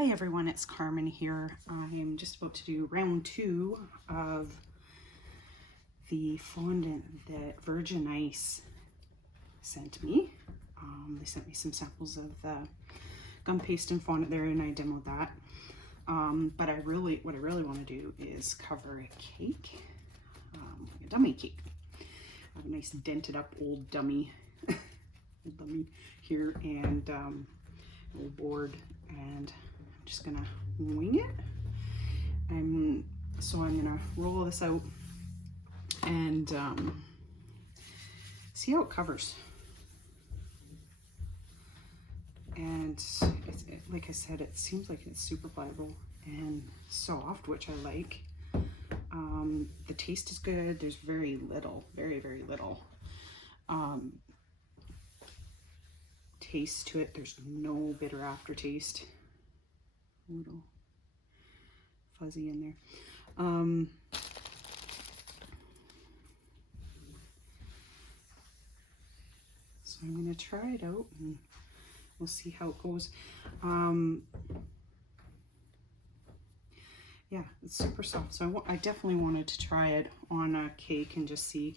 Hi everyone, it's Carmen here. I'm just about to do round 2 of the fondant that Virgin Ice sent me. They sent me some samples of the gum paste and fondant there, and I demoed that. But what I really want to do is cover a cake, a dummy cake. I have a nice dented up old dummy, here, and a little board, and I'm just gonna wing it. So I'm gonna roll this out and see how it covers. And like I said, it seems like it's super pliable and soft, which I like. The taste is good. There's very little, very little taste to it. There's no bitter aftertaste. A little fuzzy in there. So I'm going to try it out and we'll see how it goes. Yeah, it's super soft. So I definitely wanted to try it on a cake and just see.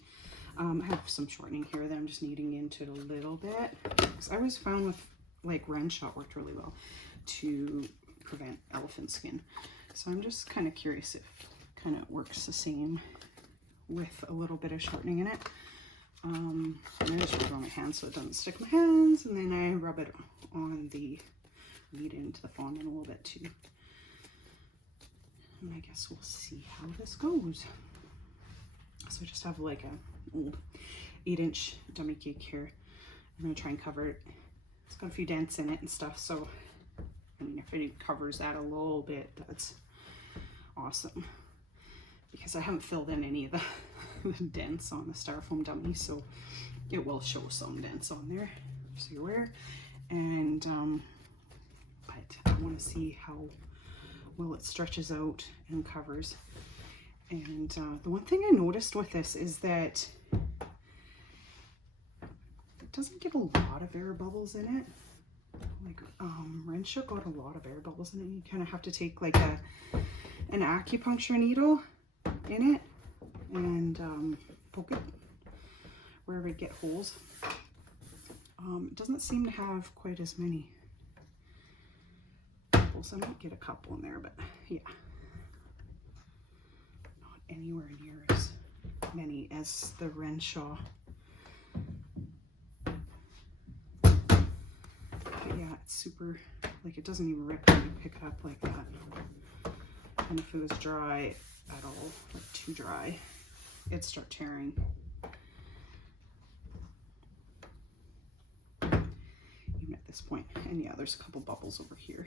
I have some shortening here that I'm just kneading into it a little bit. Because I always found with like Ren Shot worked really well to prevent elephant skin. So I'm just kind of curious if it kind of works the same with a little bit of shortening in it. And I just rub it on my hands so it doesn't stick my hands, and then I rub it on the knead into the fondant a little bit too. And I guess we'll see how this goes. So I just have like a old 8-inch dummy cake here. I'm gonna try and cover it. It's got a few dents in it and stuff, so I mean, if it covers that a little bit, that's awesome. Because I haven't filled in any of the dents on the styrofoam dummy, so it will show some dents on there, so you're aware. And but I want to see how well it stretches out and covers. And the one thing I noticed with this is that it doesn't get a lot of air bubbles in it. Like Ren Shot got a lot of air bubbles in it. You kind of have to take like an acupuncture needle in it and poke it wherever you get holes. It doesn't seem to have quite as many bubbles. I might get a couple in there, but yeah, not anywhere near as many as the Ren Shot. Yeah, it's super, like it doesn't even rip when you pick it up like that. And if it was dry at all, like too dry, it'd start tearing. Even at this point. And yeah, there's a couple bubbles over here.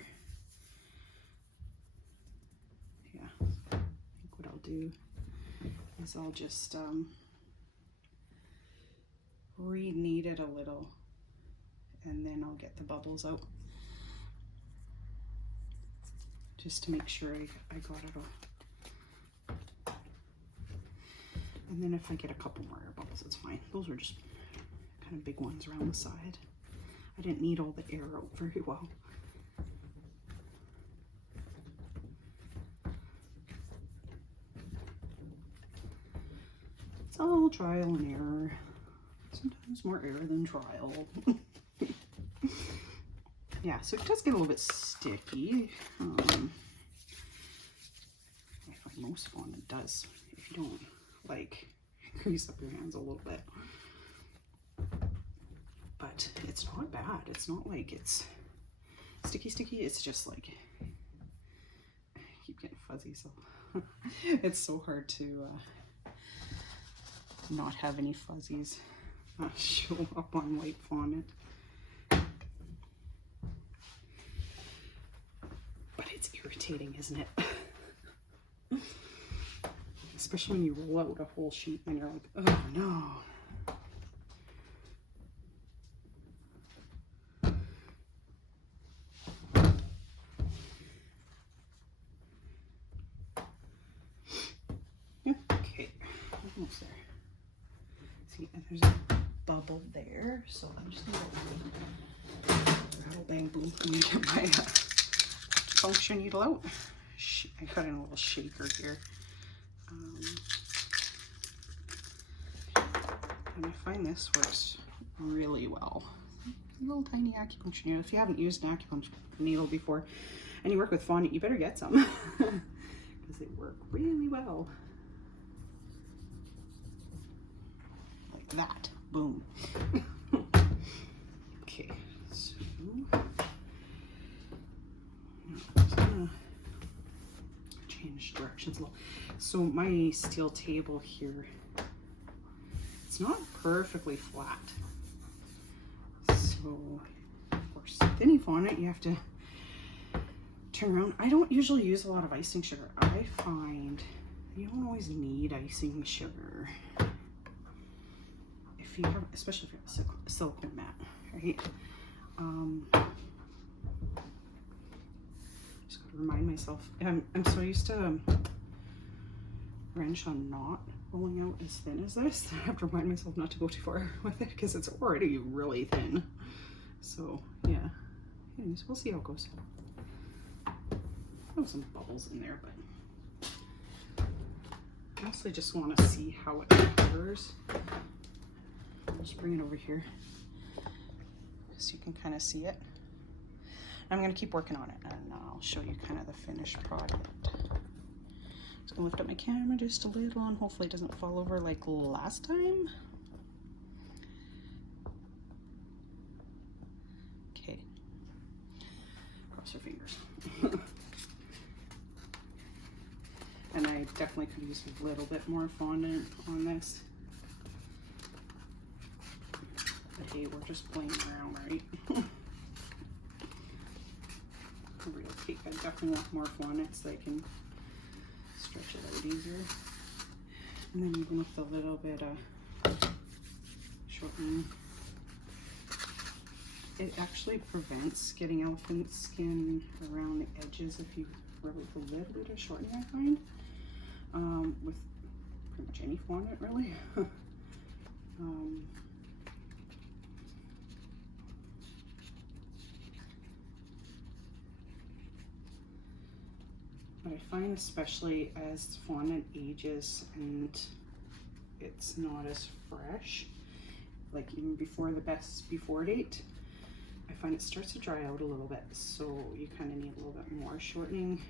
Yeah, so I think what I'll do is I'll just re-knead it a little, and then I'll get the bubbles out just to make sure I got it all. And then if I get a couple more air bubbles, it's fine. Those are just kind of big ones around the side. I didn't need all the air out very well. It's all trial and error. Sometimes more error than trial. Yeah, so it does get a little bit sticky. I find most fondant does. If you don't like grease up your hands a little bit. But it's not bad. It's not like it's sticky. It's just like, I keep getting fuzzy, so it's so hard to not have any fuzzies show up on white fondant. But it's irritating, isn't it? Especially when you roll out a whole sheet and you're like, oh no. Okay, almost there. See, and there's a bubble there, so I'm just gonna rattle bang boom. Let me get my function needle out. I got in a little shaker here. And I find this works really well. A little tiny acupuncture needle. If you haven't used an acupuncture needle before and you work with fondant, you better get some because they work really well. Like that. Boom. Okay, so I'm just gonna change directions a little. So my steel table here, it's not perfectly flat. So, of course, thinning fondant, you have to turn around. I don't usually use a lot of icing sugar. I find you don't always need icing sugar. If you have, especially if you have a silicone mat, right? Just gotta remind myself. I'm so used to wrench on not rolling out as thin as this. I have to remind myself not to go too far with it because it's already really thin. So yeah. Anyways, we'll see how it goes. There's some bubbles in there, but I mostly just want to see how it covers. I'll just bring it over here so you can kind of see it. I'm going to keep working on it and I'll show you kind of the finished product. Just going to lift up my camera just a little and hopefully it doesn't fall over like last time. Okay. Cross your fingers. And I definitely could use a little bit more fondant on this. But hey, we're just playing around, right? A real cake, I definitely want more fondant so I can stretch it out easier. And then even with a little bit of shortening, it actually prevents getting elephant skin around the edges if you rub it with a little bit of shortening, I find. With pretty much any fondant, really. But I find especially as fondant ages and it's not as fresh, like even before the best before date, I find it starts to dry out a little bit. So you kind of need a little bit more shortening.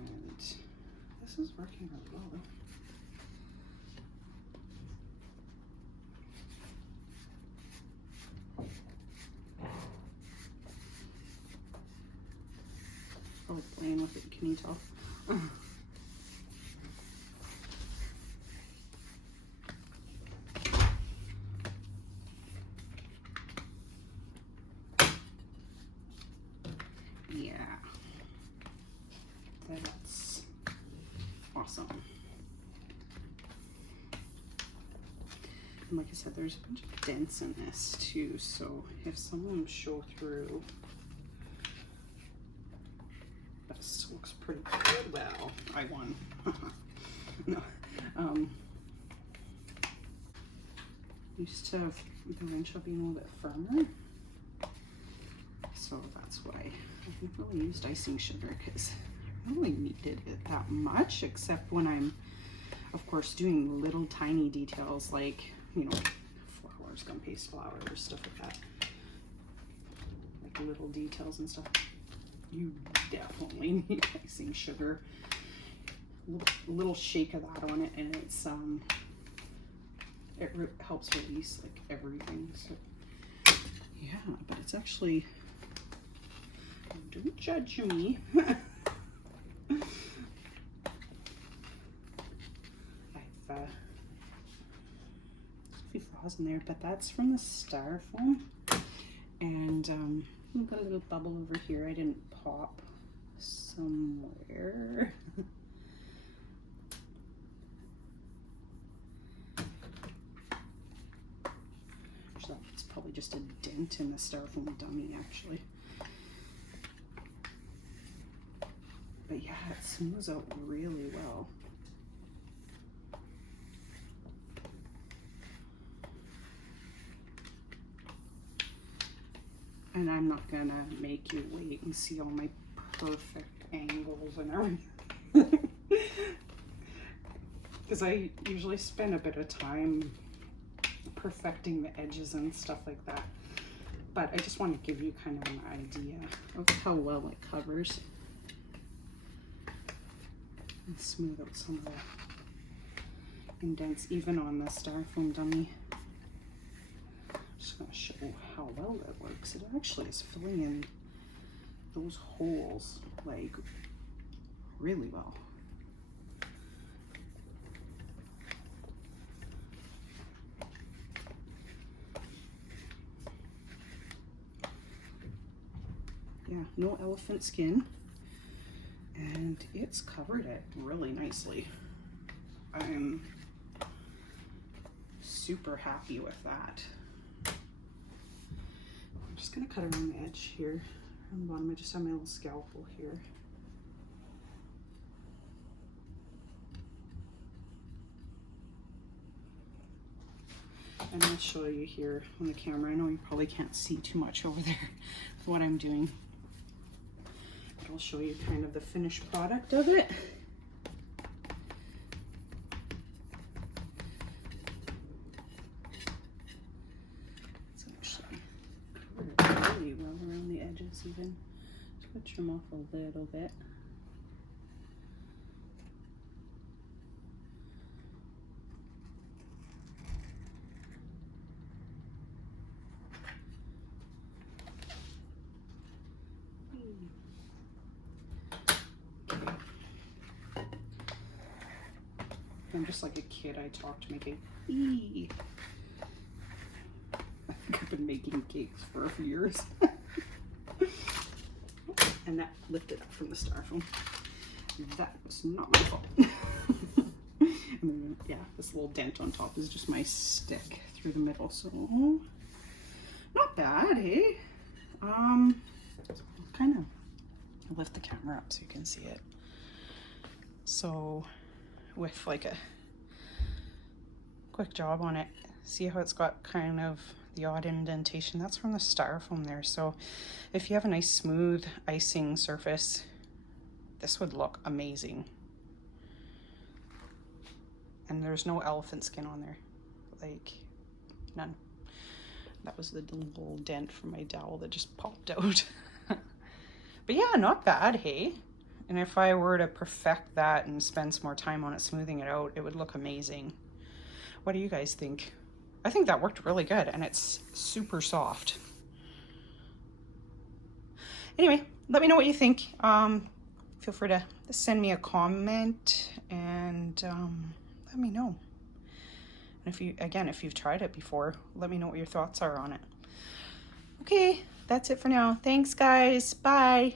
And this is working really well though. Oh, playing with it, can you tell? Yeah, that's awesome. And like I said, there's a bunch of dents in this too, so if some of them show through, this looks pretty good. Well, I won. No, used to the wrench being a little bit firmer, so that's why I haven't really used icing sugar because I really needed it that much, except when I'm, of course, doing little tiny details like, you know, flowers, gum paste flowers, stuff like that, like little details and stuff. You definitely need icing sugar. A little shake of that on it, and it's it helps release like everything. So yeah, but it's actually, don't judge me. I've a few flaws in there, but that's from the styrofoam, and I've got a little bubble over here. I didn't pop somewhere. It's probably just a dent in the styrofoam dummy, actually. But yeah, it smooths out really well. And I'm not gonna make you wait and see all my perfect angles and everything. Because I usually spend a bit of time perfecting the edges and stuff like that. But I just want to give you kind of an idea of how well it covers. And smooth out some of the indents, even on the styrofoam dummy. Just going to show how well it works. It actually is filling in those holes like really well. Yeah, no elephant skin, and it's covered it really nicely. I'm super happy with that. I'm just gonna cut around the edge here on the bottom. I just have my little scalpel here. And I'll show you here on the camera. I know you probably can't see too much over there with what I'm doing. But I'll show you kind of the finished product of it. It's actually covered really well around the edges even. Just gonna trim off a little bit. I'm just like a kid. I talk to make it. I think I've been making cakes for a few years. And that lifted up from the styrofoam. That was not my fault. And then, yeah, this little dent on top is just my stick through the middle. So not bad, hey? Kind of lift the camera up so you can see it. So with like a quick job on it, see how it's got kind of the odd indentation? That's from the styrofoam there. So if you have a nice smooth icing surface, this would look amazing. And there's no elephant skin on there, like none. That was the little dent from my dowel that just popped out. But yeah, not bad, hey? And if I were to perfect that and spend some more time on it, smoothing it out, it would look amazing. What do you guys think? I think that worked really good, and it's super soft. Anyway, let me know what you think. Feel free to send me a comment and let me know. And if you've tried it before, let me know what your thoughts are on it. Okay, that's it for now. Thanks, guys. Bye.